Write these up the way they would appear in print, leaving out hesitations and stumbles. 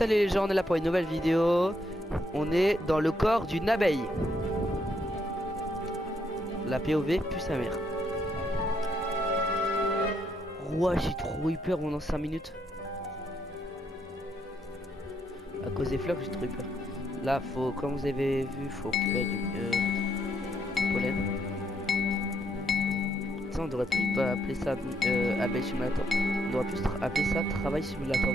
Salut les gens, on est là pour une nouvelle vidéo. On est dans le corps d'une abeille. La POV pue sa mère. Ouah, j'ai trop eu peur pendant 5 minutes. À cause des fleurs, j'ai trop eu peur. Là, faut, comme vous avez vu, faut récupérer du pollen. Ça, on devrait plus pas appeler ça abeille simulator. On devrait plus appeler ça travail simulator.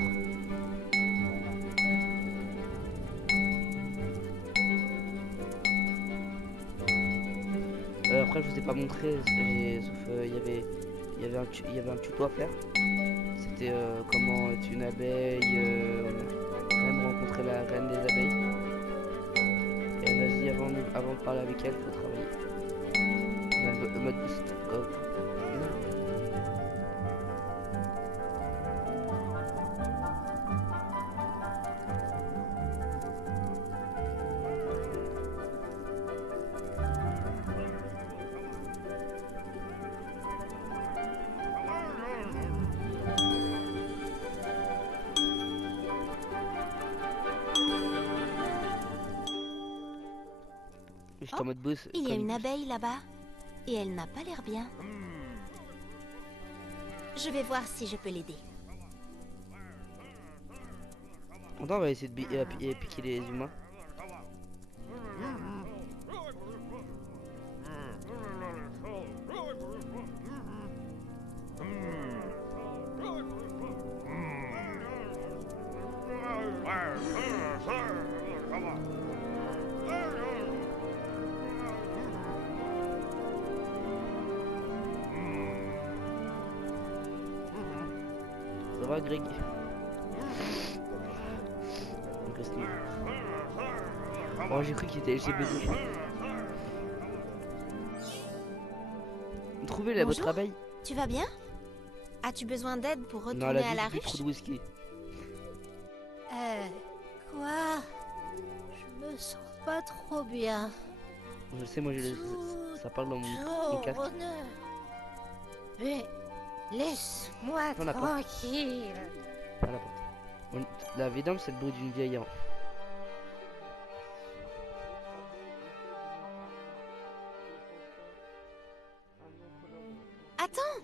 Après, je vous ai pas montré, sauf il y avait un tuto à faire. C'était comment être une abeille, même rencontrer la reine des abeilles. Et elle m'a dit avant de parler avec elle, faut travailler. On a le mode boost. Go. J'étais Oh, en mode boost. il y a comme une boost. abeille là-bas. Et elle n'a pas l'air bien. Je vais voir si je peux l'aider. Attends, on va essayer de piquer les humains. Ça va, Greg? Donc, reste nous. Oh, j'ai cru qu'il était LGBT. Trouvez la votre Bonjour. abeille? Tu vas bien? As-tu besoin d'aide pour Non, elle retourner a à la juste bu ruche? trop de whisky. Quoi? Je me sens pas trop bien. Je sais, moi, ça parle dans mon casque. Tourne. Mais laisse-moi On n'a pas. tranquille. À la porte. La vidange, c'est le bruit d'une vieille. Attends!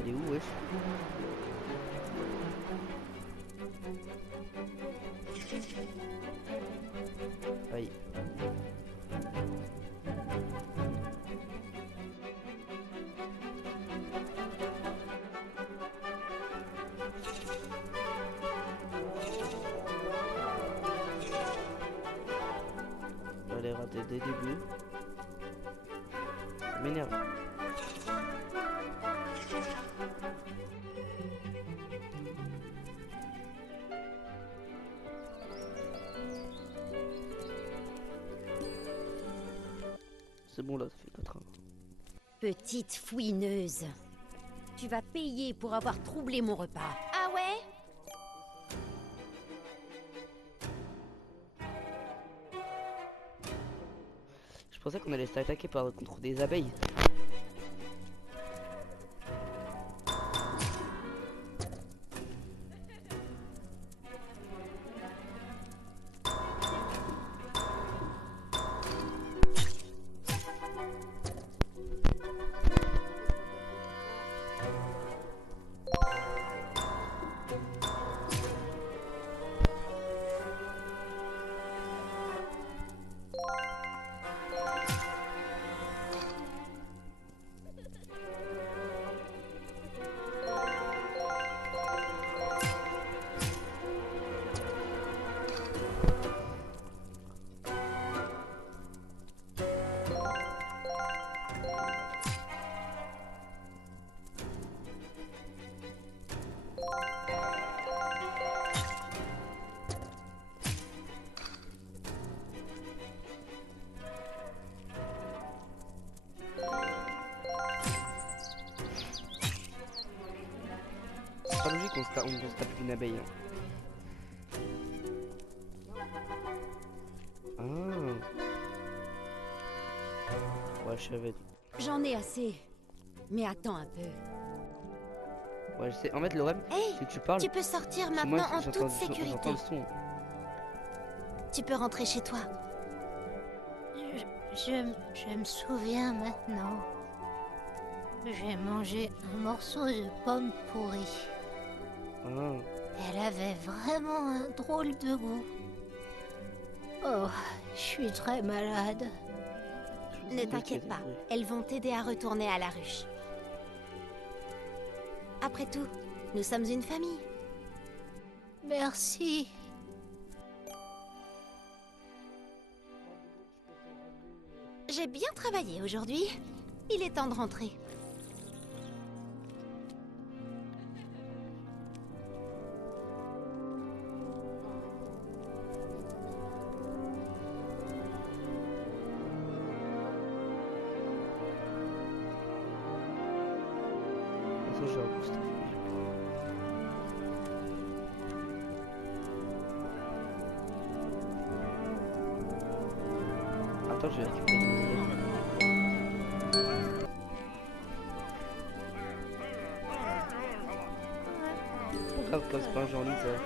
Elle est où, wesh? Aïe. Elle est ratée dès le début. Ça m'énerve. C'est bon là, ça fait 4 ans. Petite fouineuse. Tu vas payer pour avoir troublé mon repas. Ah ouais? Je pensais qu'on allait se faire attaquer contre des abeilles. C'est pas logique qu'on se tape une abeille. Hein. Ah. Ouais, je savais. J'en ai assez. Mais attends un peu. Ouais, je sais. En fait, le problème, Hey, c'est que tu parles. tu peux sortir parce que maintenant moi, en j'entends toute le son- sécurité. j'entends le son. Tu peux rentrer chez toi. Je me souviens maintenant. J'ai mangé un morceau de pomme pourrie. Ah. Elle avait vraiment un drôle de goût. Oh, je suis très malade. Ne t'inquiète pas, elles vont t'aider à retourner à la ruche. Après tout, nous sommes une famille. Merci. J'ai bien travaillé aujourd'hui. Il est temps de rentrer. Ça, j'ai un boost. Attends, je vais récupérer les billets. Pas grave, comme c'est pas un journée, ça.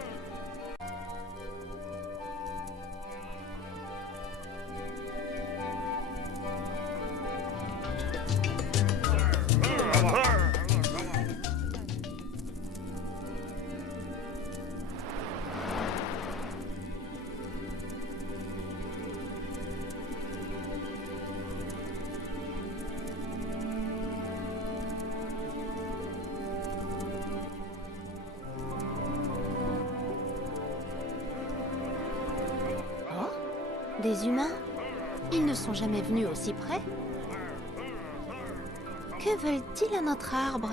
Des humains? Ils ne sont jamais venus aussi près. Que veulent-ils à notre arbre?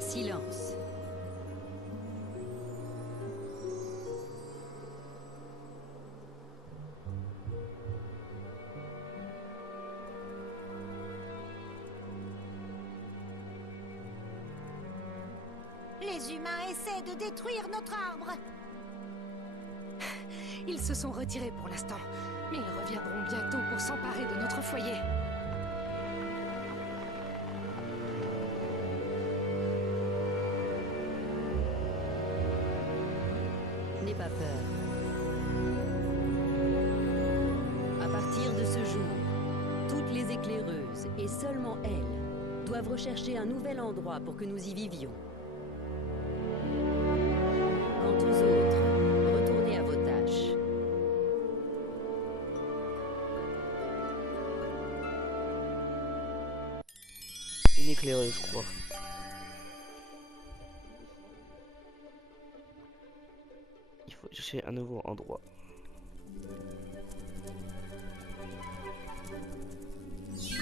Silence. Les humains essaient de détruire notre arbre. Ils se sont retirés pour l'instant, mais ils reviendront bientôt pour s'emparer de notre foyer. N'aie pas peur. À partir de ce jour, toutes les éclaireuses, et seulement elles, doivent rechercher un nouvel endroit pour que nous y vivions. Quant aux autres, retournez à vos tâches. Une éclaireuse, je crois. Il faut chercher un nouveau endroit.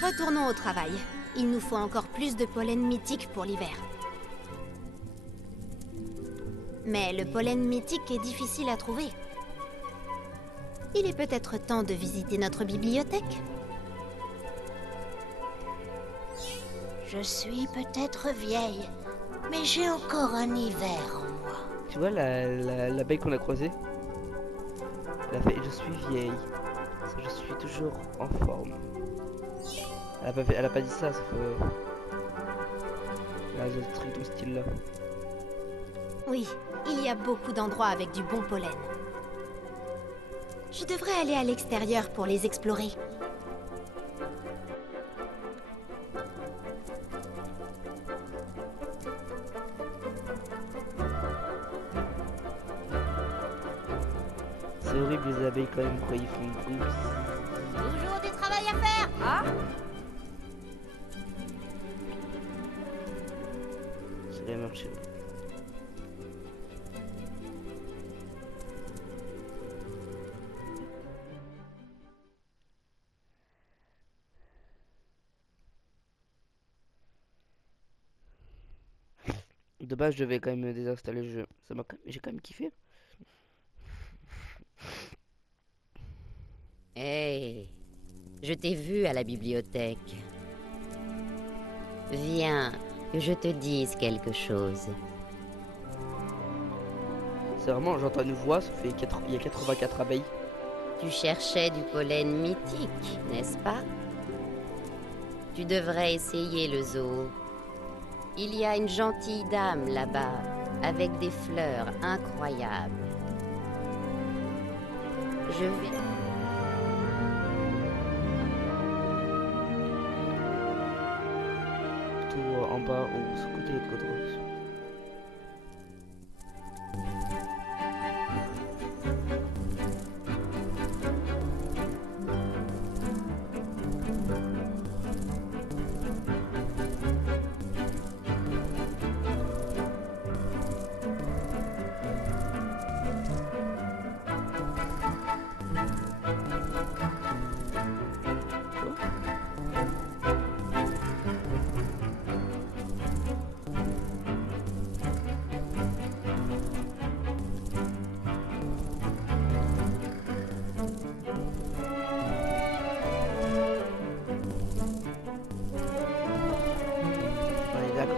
Retournons au travail. Il nous faut encore plus de pollen mythique pour l'hiver. Mais le pollen mythique est difficile à trouver. Il est peut-être temps de visiter notre bibliothèque. Je suis peut-être vieille, mais j'ai encore un hiver en moi. Tu vois l'abeille qu'on a croisée? Elle a fait je suis vieille. Je suis toujours en forme. Elle a pas dit ça, ça fait. Elle a des trucs dans ce style là. Oui, il y a beaucoup d'endroits avec du bon pollen. Je devrais aller à l'extérieur pour les explorer. C'est horrible les abeilles quand même quand ils font du bruit. Toujours du travail à faire. Ah, C'est rien marché. De base, je devais quand même désinstaller le jeu. J'ai quand même kiffé. Hey, je t'ai vu à la bibliothèque. Viens, que je te dise quelque chose. C'est vraiment, j'entends une voix, il y a 84 abeilles. Tu cherchais du pollen mythique, n'est-ce pas? Tu devrais essayer le zoo. Il y a une gentille dame là-bas, avec des fleurs incroyables. Je vais... Tout en bas, ou sur le côté de droite.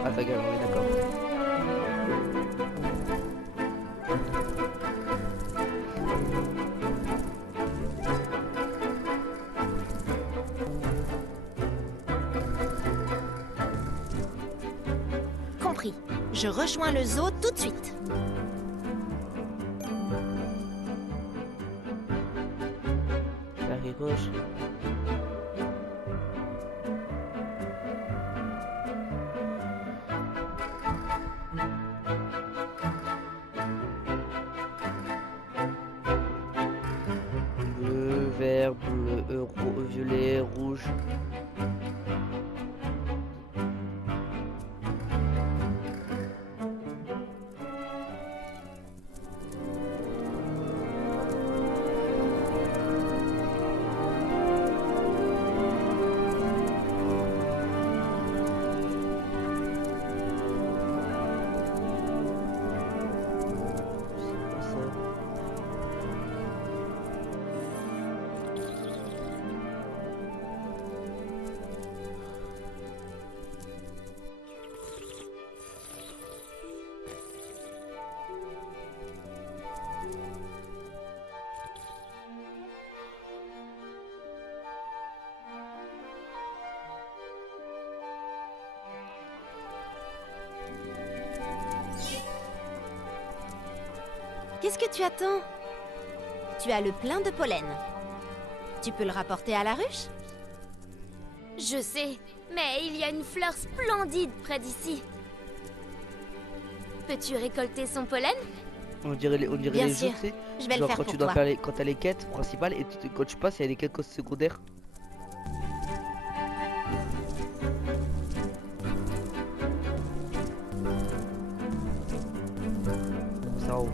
Ah, ta gueule, on est d'accord. Compris. Je rejoins le zoo tout de suite. L'arrêt gauche. Bleu, vert, bleu, violet, rouge. Qu'est-ce que tu attends? Tu as le plein de pollen. Tu peux le rapporter à la ruche? Je sais, mais il y a une fleur splendide près d'ici. Peux-tu récolter son pollen? On dirait Bien les sûr. jeux, tu sais. Je vais le Genre faire quand pour tu dois toi. faire quand t'as les quêtes principales et quand tu passes, il y a des quêtes secondaires. Ça en haut.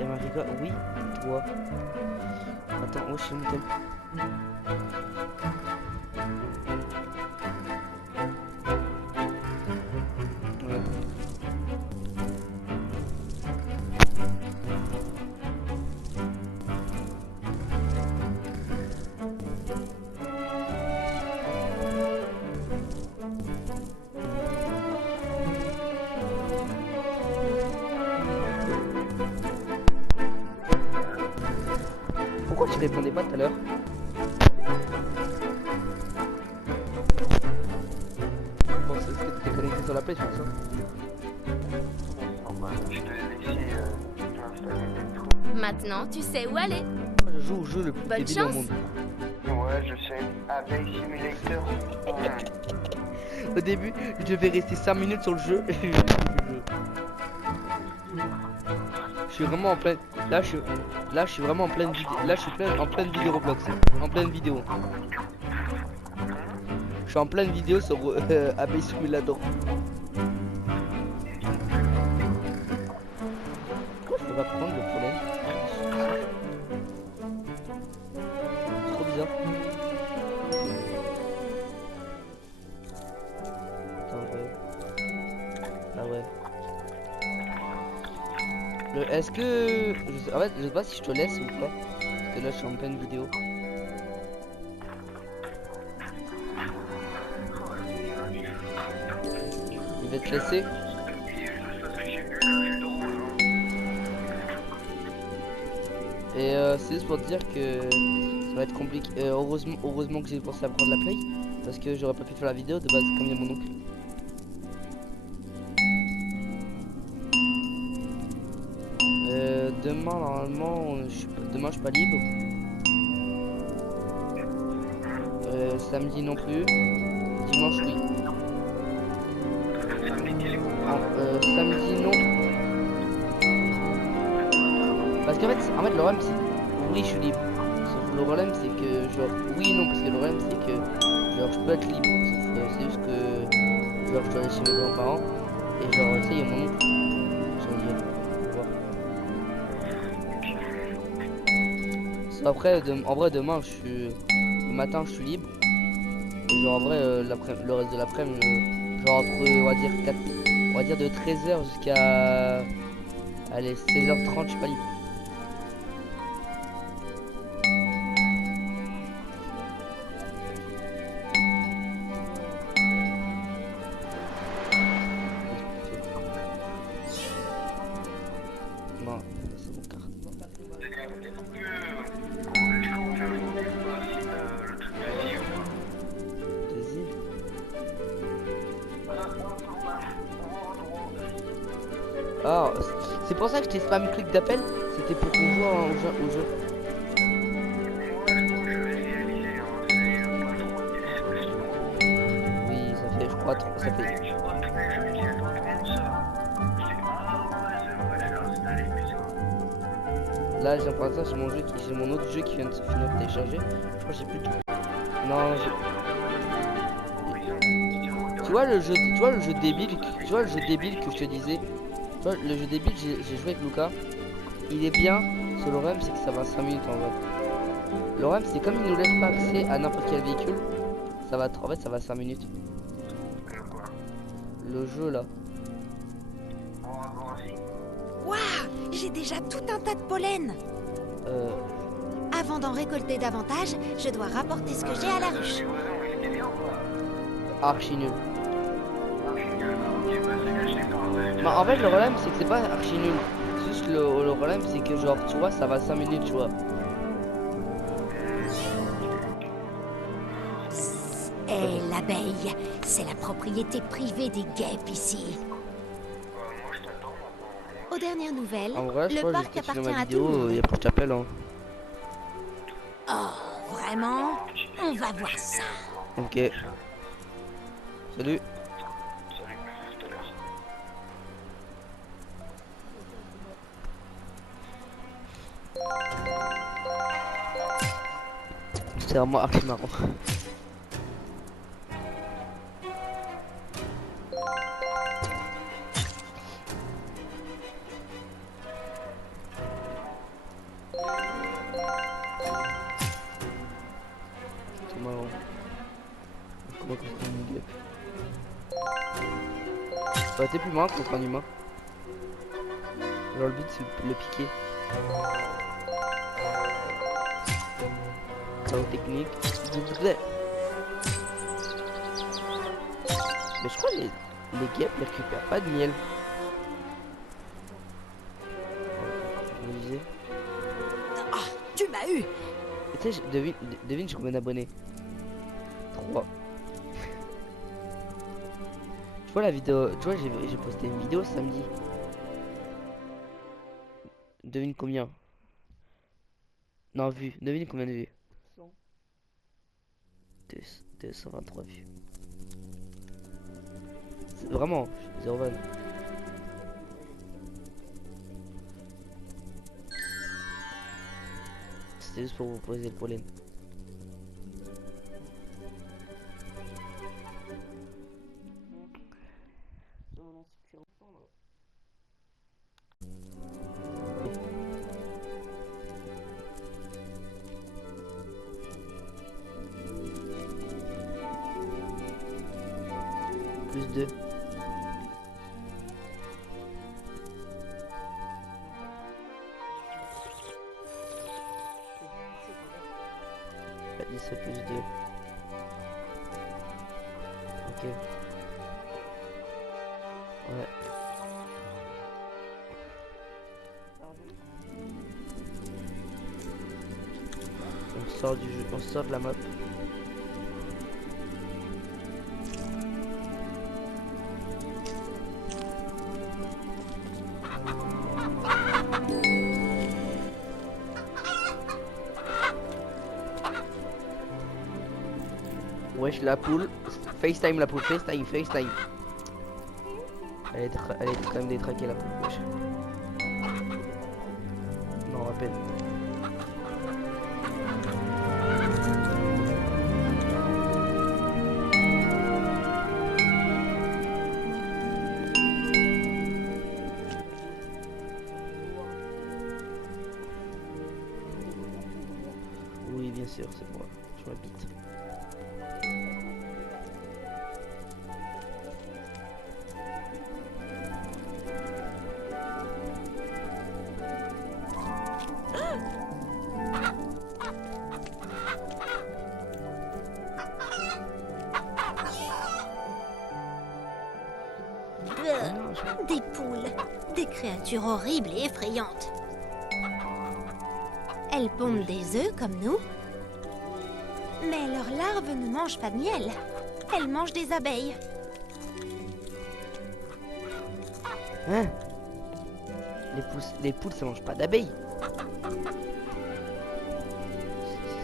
Et Marika, oui, toi. Attends, où je suis monté? Pourquoi tu répondais pas tout à l'heure? Bon, c'est que t'étais connecté sur la play, je pense. Maintenant, tu sais où aller. Je joue au jeu le plus Bonne débile au chance. monde. Ouais, je sais. Abeille Simulator. Au début, je devais rester 5 minutes sur le jeu. Je suis vraiment en pleine. Là, je suis vraiment en pleine vidéo. Là, je suis en pleine vidéo Roblox. En pleine vidéo. Je suis en pleine vidéo sur Abeille Simulator. Pourquoi je peux pas prendre le pollen? C'est trop bizarre. Est-ce que... En fait, je sais pas si je te laisse ou pas. Parce que là, je suis en pleine vidéo. Il va te laisser. Et c'est juste pour te dire que ça va être compliqué. Heureusement que j'ai pensé à prendre la play. Parce que j'aurais pas pu faire la vidéo de base comme il y a mon oncle. Demain normalement demain je suis pas libre. Samedi non plus. Dimanche oui. Samedi non. Parce qu'en fait le problème c'est oui je suis libre. Sauf le problème c'est que genre oui non parce que le problème c'est que genre je peux être libre. Sauf c'est juste que genre je dois aller chez mes grands-parents. Et genre tu sais il y a mon oncle. Après, en vrai, demain, le matin, je suis libre. Et genre, en vrai, le reste de l'après-midi, genre entre, on va dire de 13h jusqu'à, allez, 16h30, je suis pas libre. Non, c'est mon carte. Ah, c'est pour ça que je t'ai spam clic d'appel, c'était pour qu'on joue au jeu. Oui, ça fait, je crois, ça fait. Là, j'ai pour l'instant, j'ai mon autre jeu qui vient de se finir de télécharger. Je crois que j'ai plus de... Non, tu vois le jeu, débile, tu vois le jeu débile que je te disais. Tu vois, le jeu débile, j'ai joué avec Lucas. Il est bien, sur le problème c'est que ça va 5 minutes en vrai. Le problème c'est comme il nous laisse pas accès à n'importe quel véhicule, ça va, en fait ça va 5 minutes. Le jeu là. Waouh, j'ai déjà tout un tas de pollen. Avant d'en récolter davantage, je dois rapporter ce que j'ai à la ruche. Archi nul. Bah, en fait le problème c'est que c'est pas archi nul. Juste le problème c'est que genre tu vois ça va 5 minutes tu vois. Et l'abeille, c'est la propriété privée des guêpes ici. Aux dernières nouvelles, En vrai je le crois que parc j'ai appartient ma à tout le vidéo monde. et après je t'appelle hein. Oh, vraiment? On va voir ça. Ok. Salut. C'est vraiment archi marrant. C'est marrant. Comment construire une guêpe? Bah t'es plus marrant contre un humain. Genre le but c'est de le piquer. Chaos technique. Mais je crois que les guêpes ils récupèrent pas de miel. Je me disais. Ah, tu m'as eu. Et tu sais, devine j'ai combien d'abonnés? 3. Tu vois la vidéo, tu vois j'ai posté une vidéo samedi. Devine combien? Non, vues. Devine combien de vues? 223 vues. Vraiment, 0 van. C'était juste pour vous poser le problème. Plus 2. 10 ça plus 2. Ok. Ouais. On sort du jeu, on sort de la map. Wesh la poule, FaceTime la poule, FaceTime. Elle est quand même détraquée la poule, wesh. Non, à peine. Oui, bien sûr, c'est moi, je m'habite. Des poules, des créatures horribles et effrayantes. Elles pondent des œufs comme nous, mais leurs larves ne mangent pas de miel. Elles mangent des abeilles. Hein? Les poules ça mange pas d'abeilles.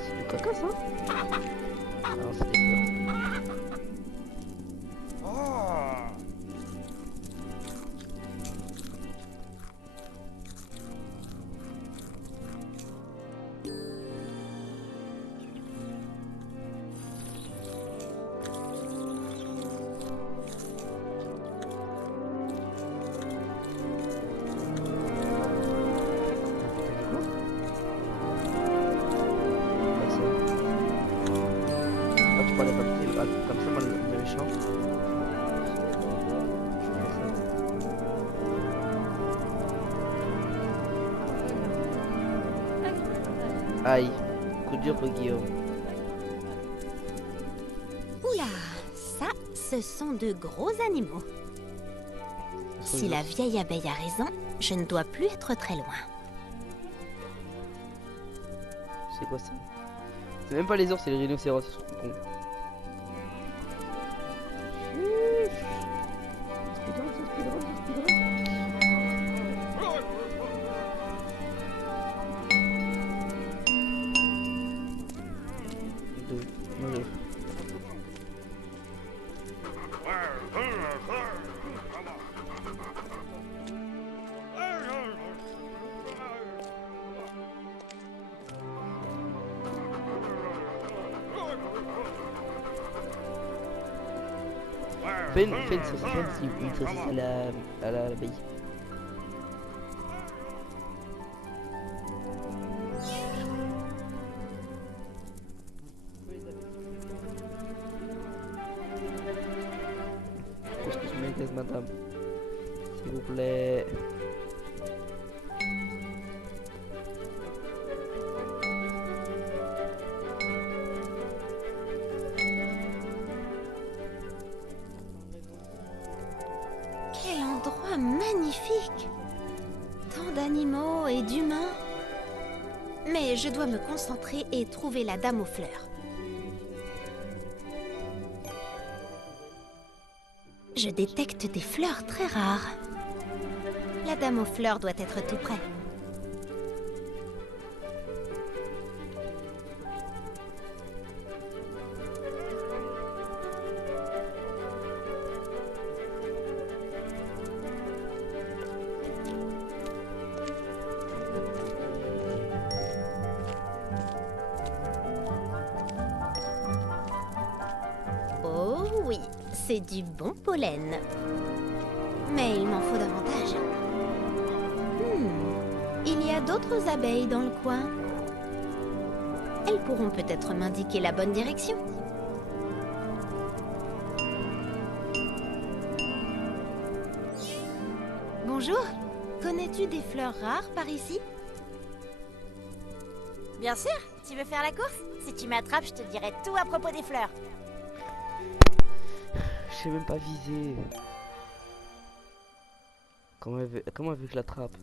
C'est du caca ça? Non, c'est des fleurs. Comme ça, moi, le méchant. Aïe, coup dur pour Guillaume. Oula, ça, ce sont de gros animaux. Si la vieille abeille a raison, je ne dois plus être très loin. C'est quoi ça? C'est même pas les ours, c'est les rhinocéros, ils sont cons. Fais une saucisse à l'abeille. Excuse-moi, madame. S'il vous plaît. Quel endroit magnifique! Tant d'animaux et d'humains. Mais je dois me concentrer et trouver la dame aux fleurs. Je détecte des fleurs très rares. La dame aux fleurs doit être tout près. Oh oui, c'est du bon pollen. Mais il m'en faut davantage. Il y a d'autres abeilles dans le coin. Elles pourront peut-être m'indiquer la bonne direction. Bonjour, connais-tu des fleurs rares par ici? Bien sûr, tu veux faire la course? Si tu m'attrapes, je te dirai tout à propos des fleurs. Je sais même pas viser. Comment elle veut que je l'attrape?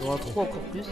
Dans un trou encore plus.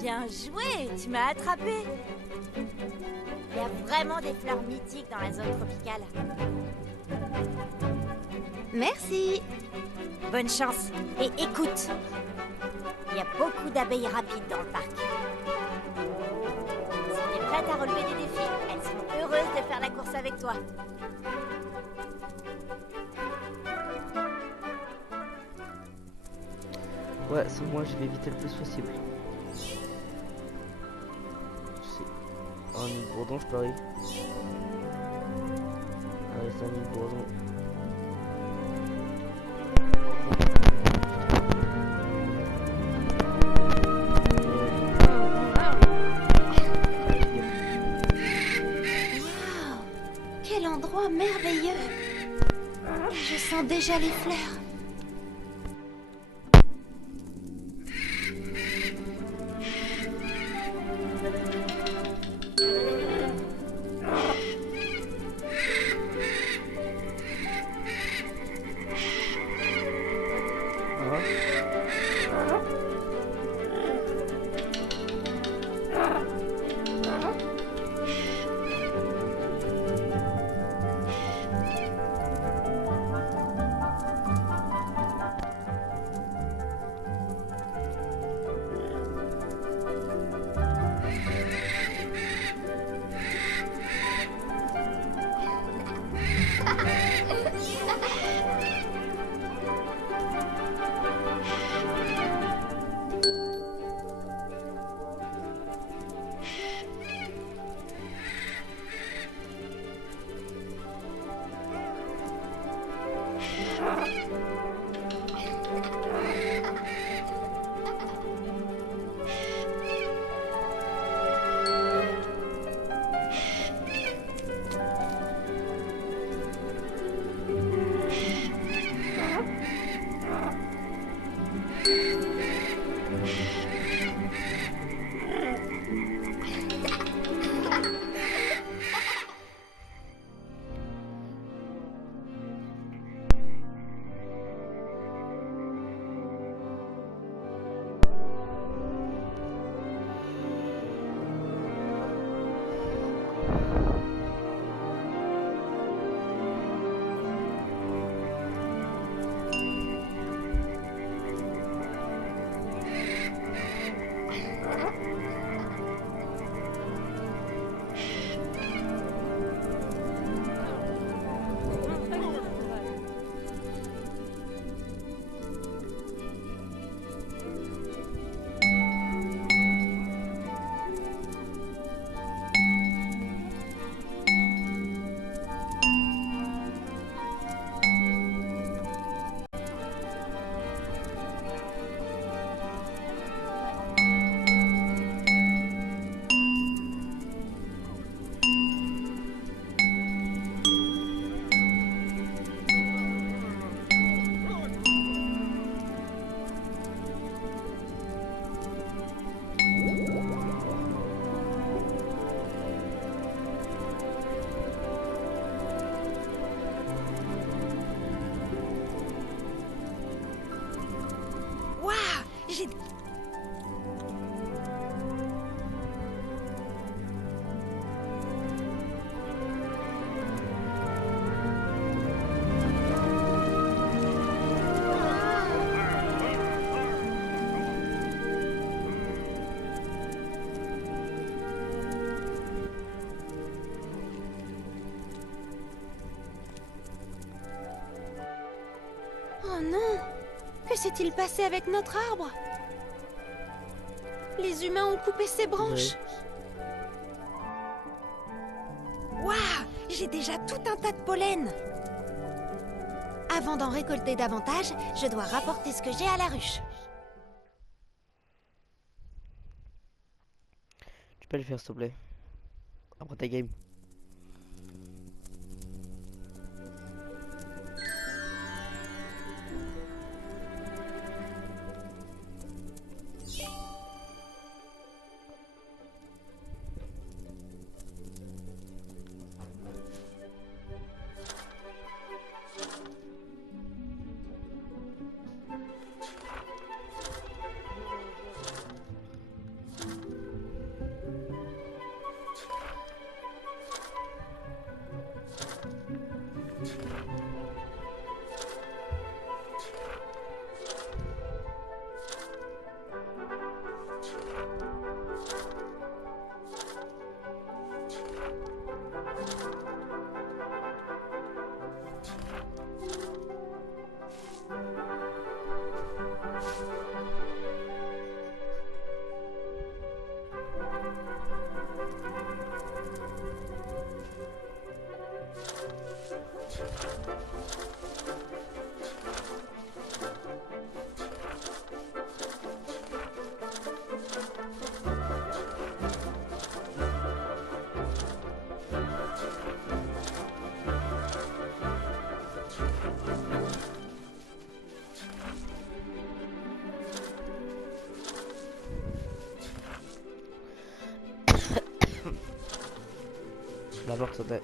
Bien joué, tu m'as attrapé. Il y a vraiment des fleurs mythiques dans la zone tropicale. Merci. Bonne chance. Et écoute, il y a beaucoup d'abeilles rapides dans le parc. Si tu es prête à relever des défis, elles sont heureuses de faire la course avec toi. Ouais, c'est moi, je vais éviter le plus possible. Un nid de bourdon, je parie. Allez, c'est un nid de bourdon. Waouh! Quel endroit merveilleux! Je sens déjà les fleurs. non! Que s'est-il passé avec notre arbre? Les humains ont coupé ses branches. Waouh! J'ai déjà tout un tas de pollen. Avant d'en récolter davantage, je dois rapporter ce que j'ai à la ruche. Tu peux le faire s'il te plaît. Après ta game. D'abord que c'était.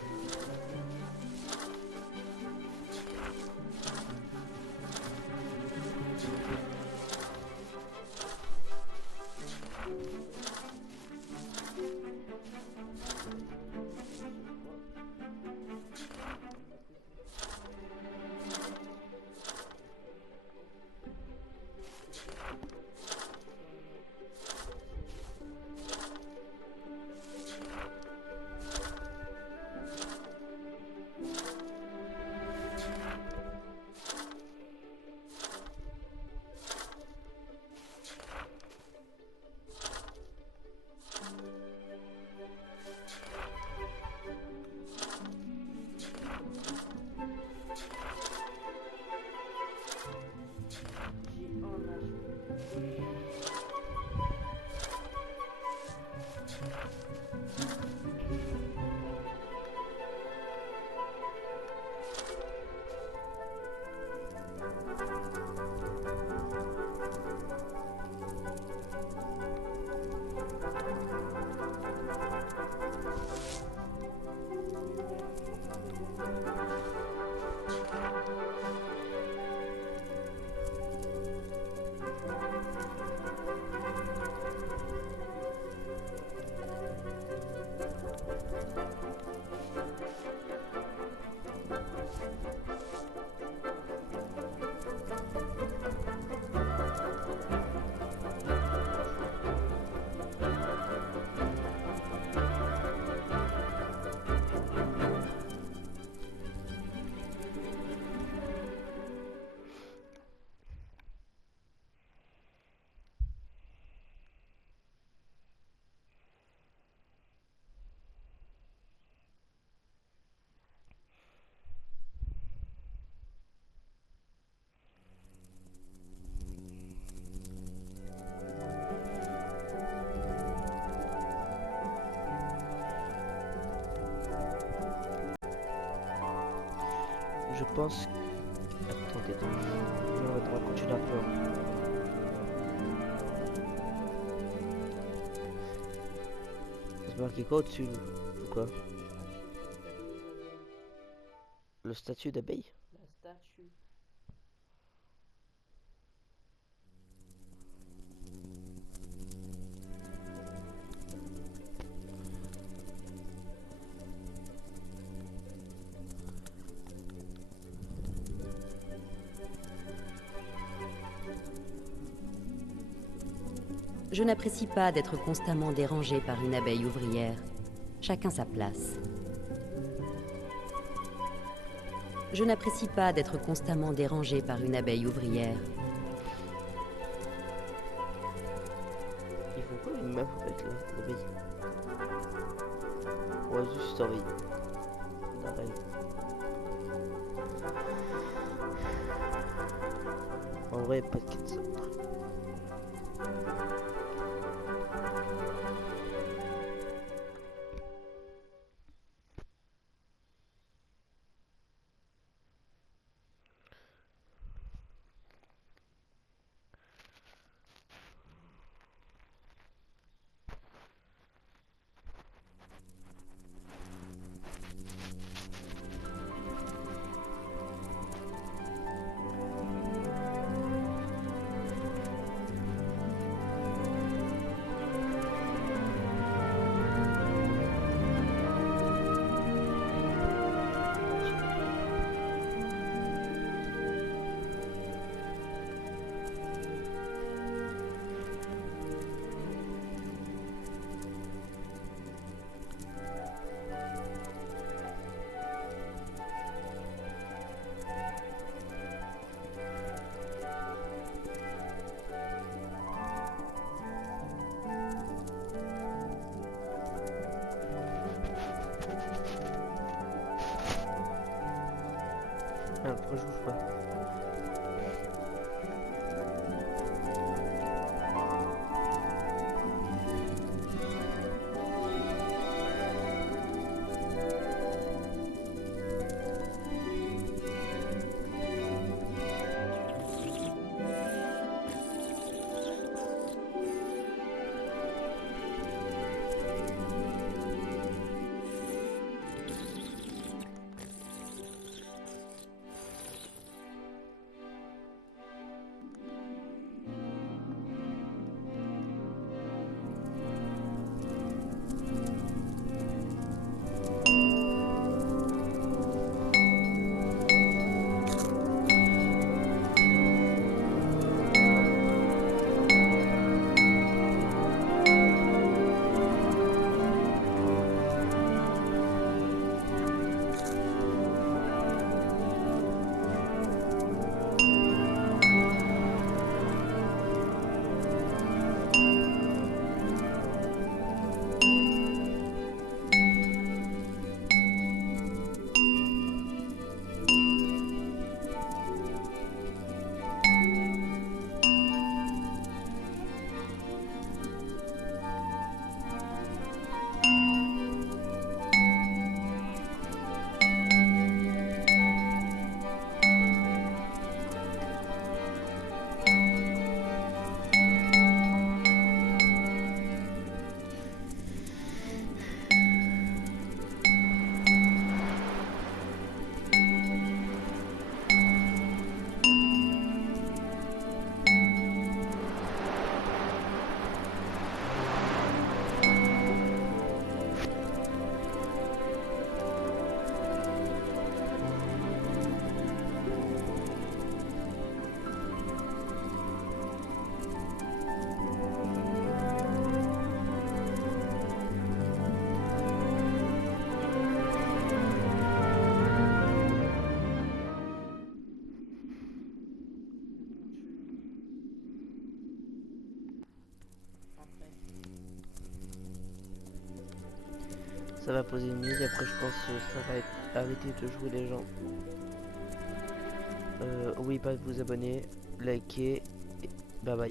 Je pense. Attendez, non, on va continuer un peu. C'est marqué quoi au-dessus ou quoi? Le statut d'abeille? La statue. Je n'apprécie pas d'être constamment dérangé par une abeille ouvrière. Chacun sa place. Je n'apprécie pas d'être constamment dérangé par une abeille ouvrière. Ils font quoi une meuf avec l'abeille? Ouais, juste surveille. La reine. En vrai, pas de quête centre. Ah, pourquoi je bouge pas? Ça va poser une minute, après je pense que ça va arrêter de jouer les gens. N'oubliez pas de vous abonner, liker, et bye bye.